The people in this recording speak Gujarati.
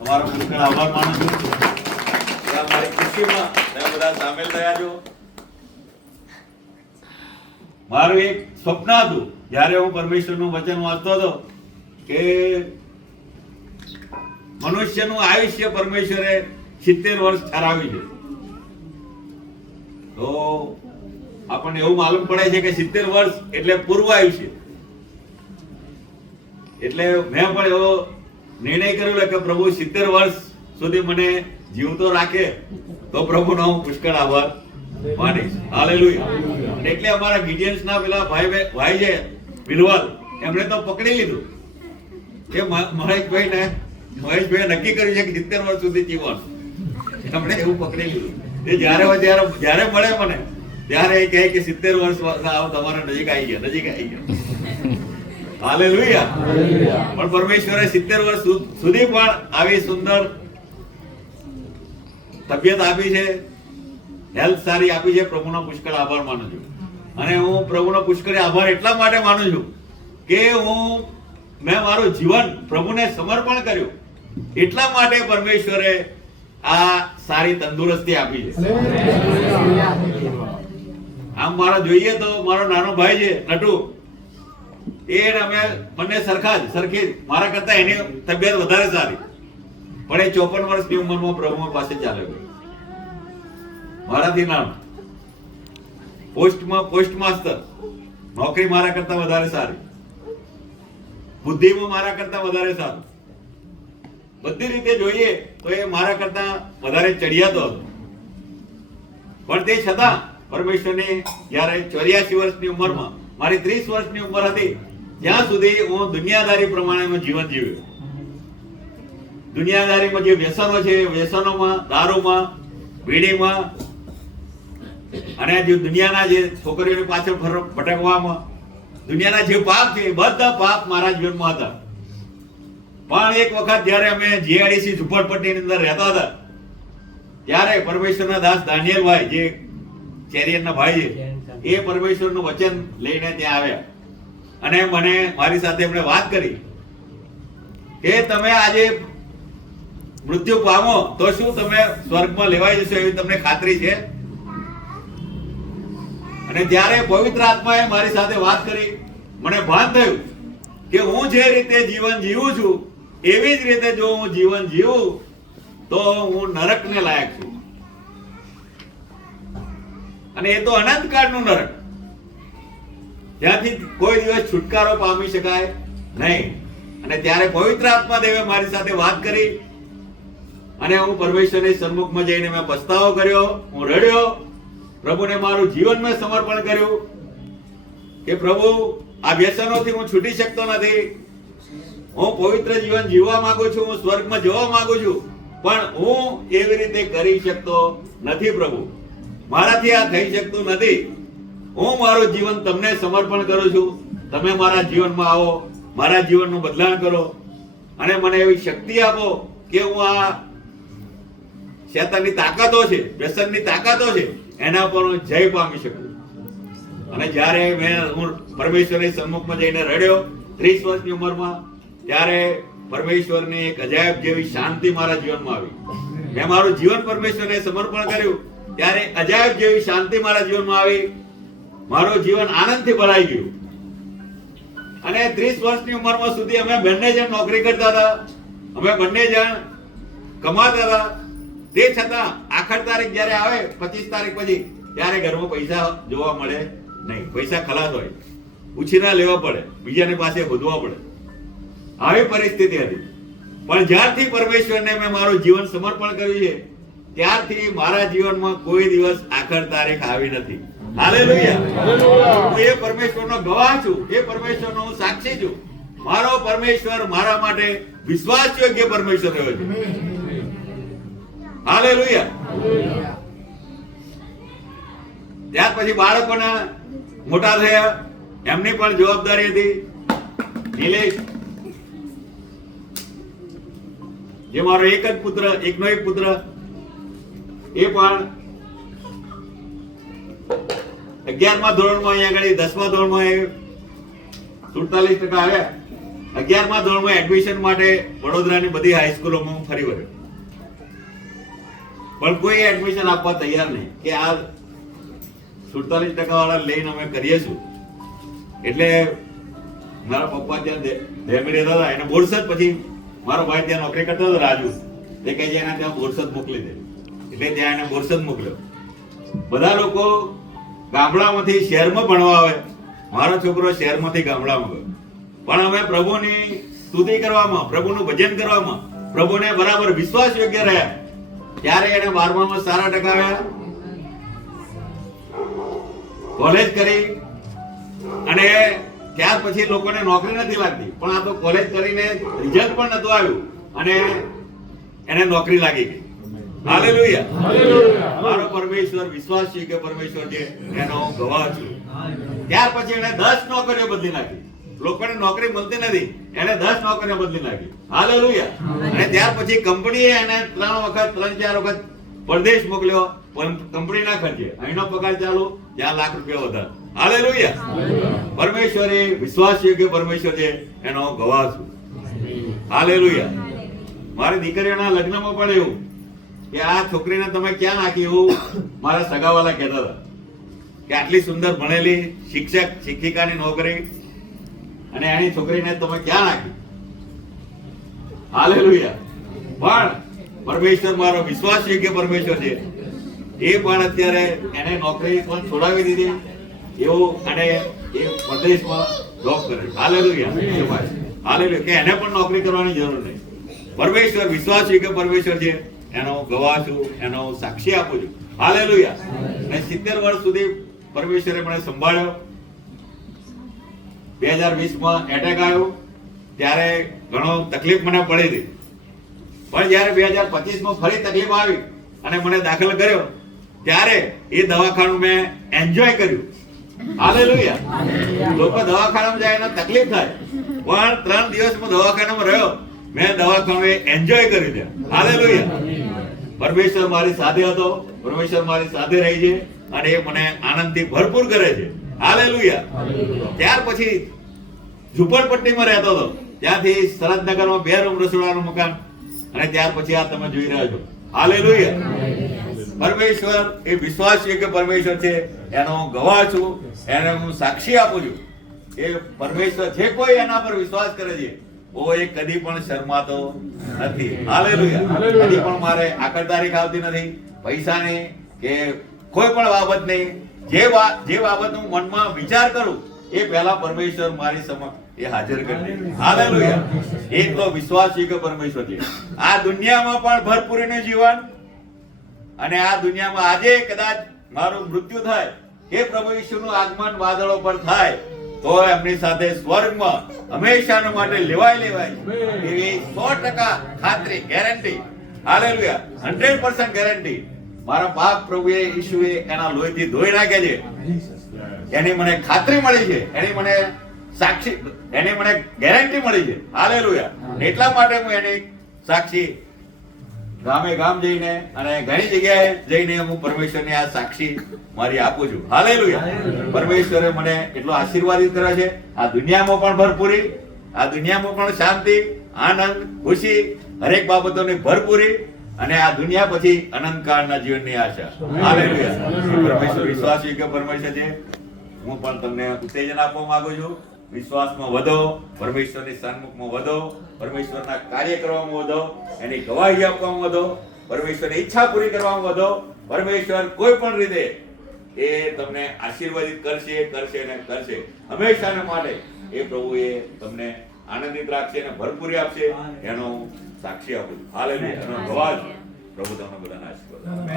તમારો પુષ્કળ આભાર માનું છું કે આ મારી ખુશીમાં તમે બધા સામેલ થયા છો. મારું એક સ્વપ્ન હતું જ્યારે હું પરમેશ્વરનું વચન વાંચતો હતો કે મનુષ્યનું આયુષ્ય પરમેશ્વરે 70 વર્ષ ઠરાવ્યું છે. તો આપણને એવું માલુમ પડે છે કે 70 વર્ષ એટલે પૂર્વ આયુષ્ય. એટલે મેં પણ એવો નિર્ણય કરેલો કે પ્રભુ 70 વર્ષ સુધી મને જીવતો રાખે તો પ્રભુનો હું પુષ્કળ આભાર માનીશ. હાલેલુયા. એટલે અમારા ગિડિયન્સના પેલા ભાઈ છે વિલવલ, એમણે તો પકડી લીધું કે મહેશભાઈ નક્કી કર્યું છે કે 70 વર્ષ સુધી જીવવાનું. એમણે એવું પકડી લીધું. એ જ્યારે મળે મને ત્યારે એ કહે કે 70 વર્ષ તમારા નજીક આવી ગયા. હાલેલુયા. પણ પરમેશ્વરે 70 વર્ષ સુધી પણ આવી સુંદર તબિયત આપી છે, હેલ્થ સારી આપી છે. પ્રભુનો પુષ્કળ આભાર માનું છું. અને હું પ્રભુનો પુષ્કળ આભાર એટલા માટે માનું છું કે મેં મારું જીવન પ્રભુને સમર્પણ કર્યું. એટલા માટે પરમેશ્વરે આ સારી તંદુરસ્તી આપી છે. આમ મારા જોઈએ તો મારો નાનો ભાઈ છે નટુ, એ અમે બંને સરખી મારા કરતા એની તબિયત વધારે સારી, પણ એ 54 વર્ષની ઉંમરમાં પ્રભુ પાસે ચાલ્યો ગયો. મારાથી નાનો, પોસ્ટ માસ્ટર, નોકરી મારા કરતા વધારે સારી, બુદ્ધિમાં મારા કરતા વધારે સારું, બધી રીતે જોઈએ તો એ મારા કરતા વધારે ચડિયાતો હતો. પણ તે છતાં પરમેશ્વરની જ્યારે 84 વર્ષની ઉંમરમાં મારી 30 વર્ષની ઉંમર હતી જ્યાં સુધી હું દુનિયાદારી પ્રમાણેનું જીવન જીવ્યો. દુનિયાદારીમાં જે વ્યસનો છે, વ્યસનોમાં, દારૂમાં, બીડીમાં અને જે દુનિયાના જે છોકરીઓની પાછળ ભટકવામાં, દુનિયાના જે પાપ છે બધા પાપ મારા જીવનમાં હતા. પણ એક વખત જ્યારે અમે જીઆઈડીસી ઝુંપડપટ્ટીની અંદર રહેતા હતા ત્યારે પરમેશ્વરના દાસ દાનિયેલભાઈ, જે ચેરિયનના ભાઈ છે, એ પરમેશ્વરનું વચન લઈને ત્યાં આવ્યા અને મારી સાથે એમણે વાત કરી કે તમે આજે મૃત્યુ પામો તો શું તમે સ્વર્ગમાં લેવાઈ જશો એવી તમને ખાતરી છે? અને ત્યારે પવિત્ર આત્માએ મારી સાથે વાત કરી. મને ભાન થયું કે હું જે રીતે જીવન જીવું છું એવી જ રીતે જો હું જીવન જીવું તો હું નરકને લાયક છું. અને એ તો અનંતકાળનું નરક, જ્યાંથી કોઈ દિવસ છુટકારો પામી શકાય નહીં. અને ત્યારે પવિત્ર આત્મા દેવે મારી સાથે વાત કરી અને હું પરમેશ્વરની સન્મુખમાં જઈને મેં પસ્તાવો કર્યો, હું રડ્યો, પ્રભુને મારું જીવન મેં સમર્પણ કર્યું કે પ્રભુ આ વ્યસનોથી હું છૂટી શકતો નથી. હું પવિત્ર જીવન જીવવા માંગુ છું, હું સ્વર્ગમાં જવા માંગુ છું, પણ હું એવી રીતે કરી શકતો નથી. પ્રભુ મારાથી આ થઈ શકતું નથી. હું મારું જીવન તમને સમર્પણ કરું છું. તમે મારા જીવનમાં આવો, મારા જીવનનું બદલાણ કરો અને મને એવી શક્તિ આપો કે હું આ શૈતાનની તાકાતો છે, વ્યસનની તાકાતો છે, એના પર હું જય પામી શકું. અને જ્યારે હું પરમેશ્વરની સન્મુખમાં જઈને રડ્યો 30 વર્ષની ઉંમરમાં, ત્યારે પરમેશ્વરની એક અજાયબ જેવી શાંતિ મારા જીવનમાં આવી. મેં મારું જીવન પરમેશ્વરને સમર્પણ કર્યું ત્યારે અજાયબ જેવી શાંતિ મારા જીવનમાં આવી. મારું જીવન આનંદથી ભરાઈ ગયું. અને 30 વર્ષની ઉંમરમાં સુધી અમે બંને જણ નોકરી કરતા હતા, અમે બંને જણ કમાતા હતા. તે છતાં આખર તારીખ જ્યારે આવે 25 તારીખ પછી, ત્યારે ઘરમાં પૈસા જોવા મળે નહીં. પૈસા ખલાસ હોય, ઉછીના લેવા પડે, બીજાની પાસે શોધવા પડે. આવી પરિસ્થિતિ હતી. પણ જ્યારથી પરમેશ્વરને મેં મારું જીવન સમર્પણ કર્યું છે ત્યારથી મારા જીવનમાં કોઈ દિવસ આખર તારીખ આવી નથી. હાલેલુયા. હું એ પરમેશ્વરનો ગવાહ છું, એ પરમેશ્વરનો હું સાક્ષી છું. મારો પરમેશ્વર મારા માટે વિશ્વાસ યોગ્ય પરમેશ્વર રહ્યો છે. હાલેલુયા. ત્યાર પછી બાળકોના મોટા થયા, એમની પણ જવાબદારી હતી. નિલેશ, જે મારો એક જ પુત્ર, એકનો એક પુત્ર, એ પણ 11મા ધોરણમાં, અહીંયા આગળ 10મા ધોરણમાં 47% આવ્યા 11મા ધોરણમાં એડમિશન માટે વડોદરાની બધી હાઈસ્કૂલોમાં હું ફરી વળ્યો, પણ કોઈ એડમિશન આપવા તૈયાર નહીં કે આ 47% વાળા લઈને અમે કરીએ છું. એટલે મારા પપ્પા ત્યાં ધેમી રહેતા હતા, એને બોરસદ, પછી મારો ભાઈ ત્યાં નોકરી કરતો હતો રાજુ, તે કહે છે એને ત્યાં બોરસદ મોકલી દે, એટલે ત્યાં એને બોરસદ મોકલ્યો. બધા લોકો ગામડામાંથી શહેરમાં ભણવા આવે, મારો છોકરો શહેરમાંથી ગામડામાં ગયો, પણ અમે પ્રભુની સ્તુતિ કરવામાં, પ્રભુનું ભજન કરવામાં, પ્રભુને બરાબર વિશ્વાસ યોગ્ય રહ્યા. ત્યારે એને 12મામાં સારા ટકા આવ્યા, કોલેજ કરી, અને ત્યાર પછી લોકોને નોકરી નથી લાગતી, પણ આ તો કોલેજ કરીને રિઝલ્ટ પણ નતું આવ્યું અને એને નોકરી લાગી ગઈ. હાલેલુયા. મારો પરમેશ્વર વિશ્વાસ છે કે પરમેશ્વર છે એનો ગવાહ છું. ત્યાર પછી એને 10 નોકરીઓ બદલી નાખી. લોકોને નોકરી મળતી નથી, એને 10 નોકરીઓ બદલી નાખી. હાલેલુયા. અને ત્યાર પછી કંપનીએ એને 3-4 વખત પરદેશ મોકલ્યો, પણ કંપનીના ખર્ચે. અહીંનો પગાર ચાલુ, ત્યાં લાખ રૂપિયા વધારે. હાલેલુયા. પરમેશ્વર એ વિશ્વાસ છે કે પરમેશ્વર છે એનો ગવાહ છું. હાલેલુયા. મારી દીકરીઓના લગ્નમાં પણ એવું કે આ છોકરીને તમે ક્યાં નાખી, એવું મારા સગાવાલા કહેતા હતા કે આટલી સુંદર ભણેલી શિક્ષક શિક્ષિકાની નોકરી અને એની છોકરીને તમે ક્યાં નાખી. હાલેલુયા. પણ પરમેશ્વર મારો વિશ્વાસ છે કે પરમેશ્વર છે એ પણ અત્યારે એને નોકરી પણ છોડાવી દીધી એવું, અને એ પ્રદેશમાં જોબ કરે. હાલેલુયા. હાલેલુયા. કે એને પણ નોકરી કરવાની જરૂર નહીં. પરમેશ્વર વિશ્વાસ છે કે પરમેશ્વર છે એનો ગવાહ છું, એનો સાક્ષી આપું છું. હાલેલુયા. અને 70 વર્ષ સુધી પરમેશ્વરે મને સંભાળ્યો. 2020માં એટેક આવ્યો, ત્યારે ઘણો તકલીફ મને પડી હતી, પણ જયારે 2025માં ફરી તકલીફ આવી અને મને દાખલ કર્યો, ત્યારે એ દવાખાનું મેં એન્જોય કર્યું. હાલેલુયા. લોકો દવાખાનામાં જાય એને તકલીફ થાય, પણ 3 દિવસમાં દવાખાનામાં રહ્યો, મેં દવાખાને એન્જોય કર્યું છે. હાલેલુયા. પરમેશ્વર મારી સાથે હતો, પરમેશ્વર મારી સાથે રહી છે અને એ મને આનંદથી ભરપૂર કરે છે. હાલેલુયા. ત્યાર પછી ઝુંપડપટ્ટીમાં રહેતો હતો, ત્યાંથી સરદનગરમાં 2 રૂમ રસોડાનું મકાન, અને ત્યાર પછી આ તમે જોઈ રહ્યા છો. હાલેલુયા. પરમેશ્વર એ વિશ્વાસ છે કે પરમેશ્વર છે એનો ગવાહ છું, એને હું સાક્ષી આપું છું. એ પરમેશ્વર જે કોઈ એના પર વિશ્વાસ કરે છે એ કદી પણ શરમાતો નથી. હાલેલુયા. કદી પણ મારે આકર તારીખ આવતી નથી, પૈસાની કે કોઈ પણ બાબત નહીં. જે બાબત હું મનમાં વિચાર કરું એ પહેલા પરમેશ્વર મારી સમક્ષ એ હાજર કરી દે. હાલેલુયા. એટલો વિશ્વાસ છે કે પરમેશ્વર છે. આ દુનિયામાં પણ ભરપૂરીનું જીવન, અને આ દુનિયામાં આજે કદાચ મારું મૃત્યુ થાય કે પ્રભુ ઈસુનું આગમન વાદળો પર થાય તો એમની સાથે સ્વર્ગમાં હંમેશાનો માટે લેવાય એવી 100% ખાતરી, ગેરંટી. હાલેલુયા. 100% ગેરંટી. મારા પાપ પ્રભુએ ઈસુએ એના લોહીથી ધોઈ નાખ્યા છે, એની મને ખાતરી મળી છે, એની મને સાક્ષી, એની મને ગેરંટી મળી છે. હાલેલુયા. એટલા માટે હું એની સાક્ષી ગામે ગામ જઈને અને ઘણી જગ્યાએ જઈને હું પરમેશ્વરની આ સાક્ષી મારી આપું છું. હાલેલુયા. પરમેશ્વરે મને એટલો આશીર્વાદિત કર્યો છે. આ દુનિયામાં પણ ભરપૂરી, આ દુનિયામાં પણ શાંતિ, આનંદ, ખુશી, હરેક બાબતોની ભરપૂરી, અને આ દુનિયા પછી અનંતકાળના જીવનની આશા. હાલેલુયા. પરમેશ્વર વિશ્વાસ છે કે પરમેશ્વર છે. હું પણ તમને ઉત્તેજન આપવા માંગુ છું. વિશ્વાસમાં વધો, પરમેશ્વરની સન્મુખમાં વધો, પરમેશ્વરના કાર્ય કરવામાં વધો, એની ગવાહી આપવામાં વધો, પરમેશ્વરની ઈચ્છા પૂરી કરવામાં વધો. પરમેશ્વર કોઈ પણ રીતે એ તમને આશીર્વાદિત કરશે અને કરશે હંમેશાને માટે. એ પ્રભુ એ તમને આનંદિત રાખશે અને ભરપૂરી આપશે, એનો સાક્ષી આપું છું. હાલેલુયા. એનો ગવાહ પ્રભુ તમને બધાને આશીર્વાદ આપે.